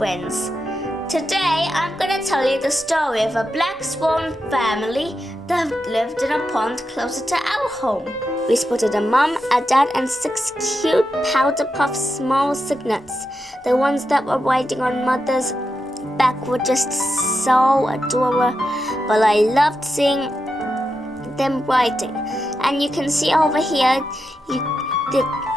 friends. Today I'm going to tell you the story of a black swan family that lived in a pond closer to our home. We spotted a mum, a dad and 6 cute powder puff small cygnets. The ones that were riding on mother's back were just so adorable, but I loved seeing them riding. And you can see over here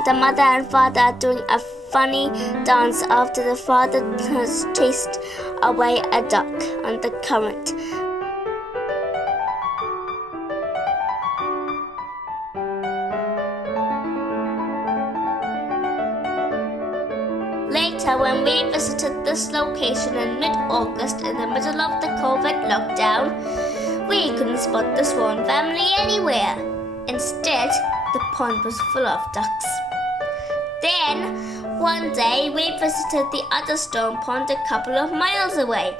the mother and father are doing a funny dance after the father has chased away a duck on the current. Later, when we visited this location in mid-August in the middle of the COVID lockdown, we couldn't spot the swan family anywhere. Instead, the pond was full of ducks. Then, one day, we visited the other stone pond a couple of miles away.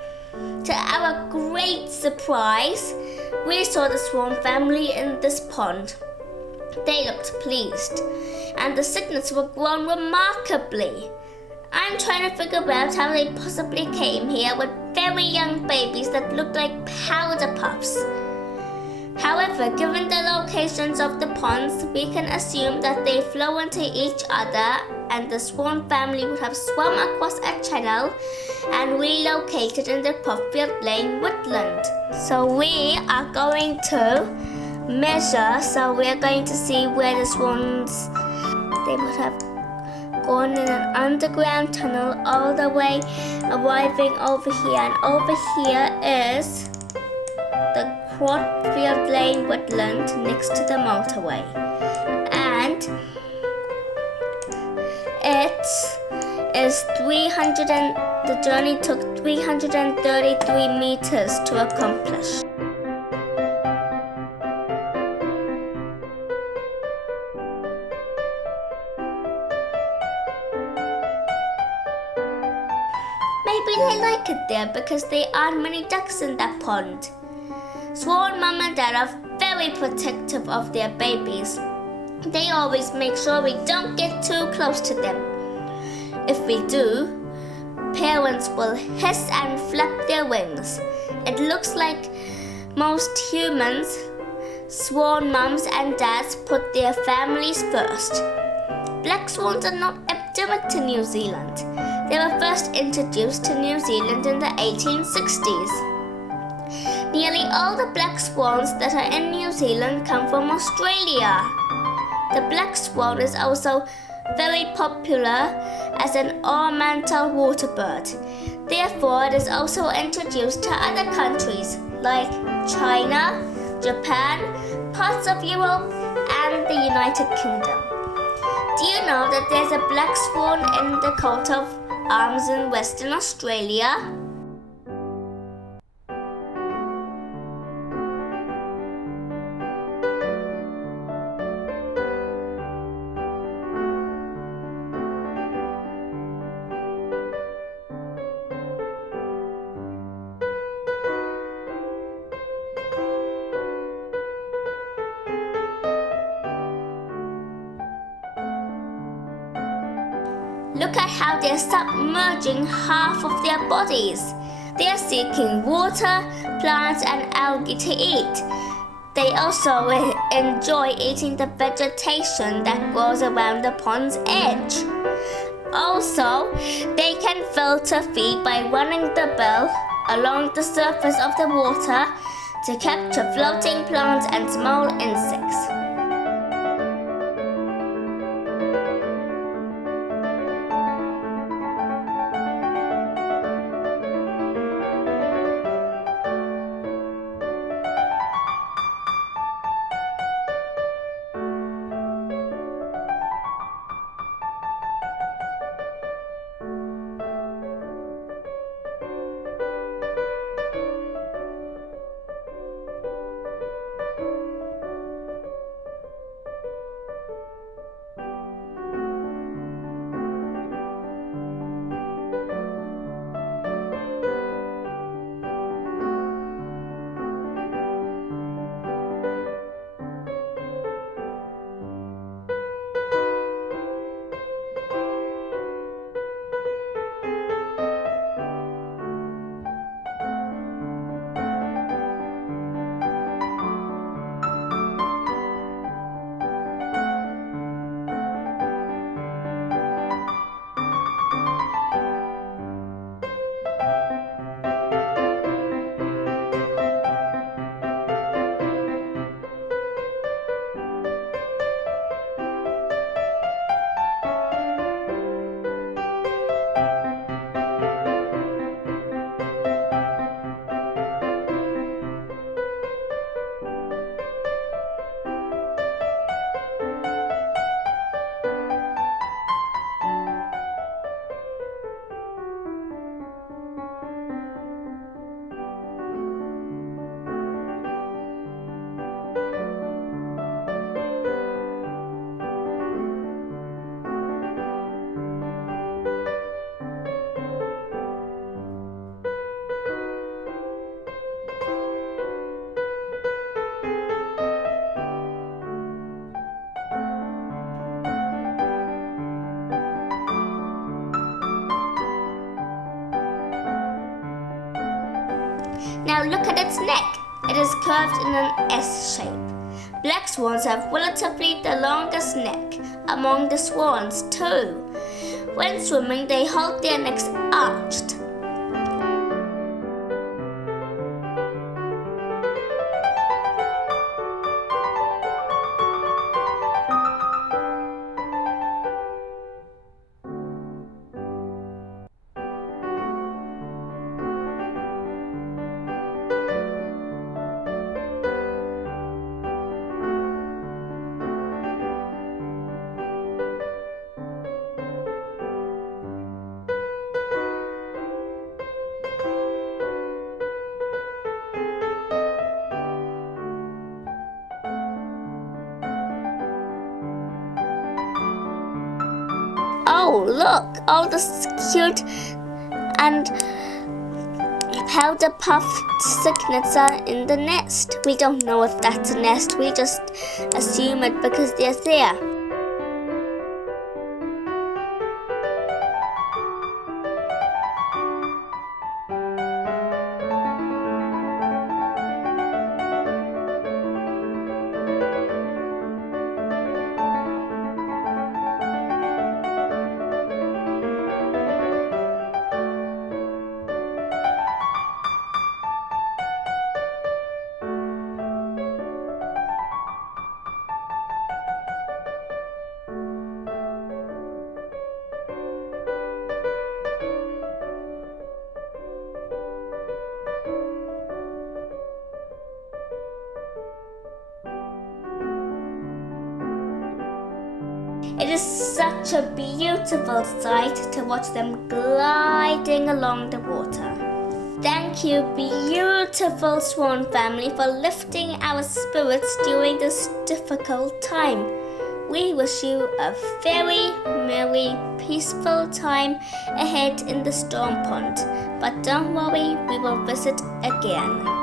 To our great surprise, we saw the swan family in this pond. They looked pleased, and the cygnets were grown remarkably. I'm trying to figure out how they possibly came here with very young babies that looked like powder puffs. However, given the locations of the ponds, we can assume that they flow into each other and the swan family would have swum across a channel and relocated in the Croftfield Lane Wetland. So we are going to measure, so we are going to see where the swans, they would have gone in an underground tunnel all the way arriving over here, and over here is the Croftfield Lane Wetland next to the motorway, and the journey took 333 meters to accomplish. Maybe they like it there because there aren't many ducks in that pond. Swan mum and dad are very protective of their babies. They always make sure we don't get too close to them. If we do, parents will hiss and flap their wings. It looks like most humans, swan mums and dads put their families first. Black swans are not endemic to New Zealand. They were first introduced to New Zealand in the 1860s. Nearly all the black swans that are in New Zealand come from Australia. The black swan is also very popular as an ornamental water bird. Therefore, it is also introduced to other countries like China, Japan, parts of Europe, and the United Kingdom. Do you know that there's a black swan in the coat of arms in Western Australia? Look at how they're submerging half of their bodies. They are seeking water, plants and algae to eat. They also enjoy eating the vegetation that grows around the pond's edge. Also, they can filter feed by running the bill along the surface of the water to capture floating plants and small insects. Now look at its neck. It is curved in an S shape. Black swans have relatively the longest neck among the swans too. When swimming, they hold their necks arched. Oh, look! All the cute and powder puffed cygnets are in the nest. We don't know if that's a nest, we just assume it because they're there. It is such a beautiful sight to watch them gliding along the water. Thank you, beautiful swan family, for lifting our spirits during this difficult time. We wish you a very merry, peaceful time ahead in the storm pond. But don't worry, we will visit again.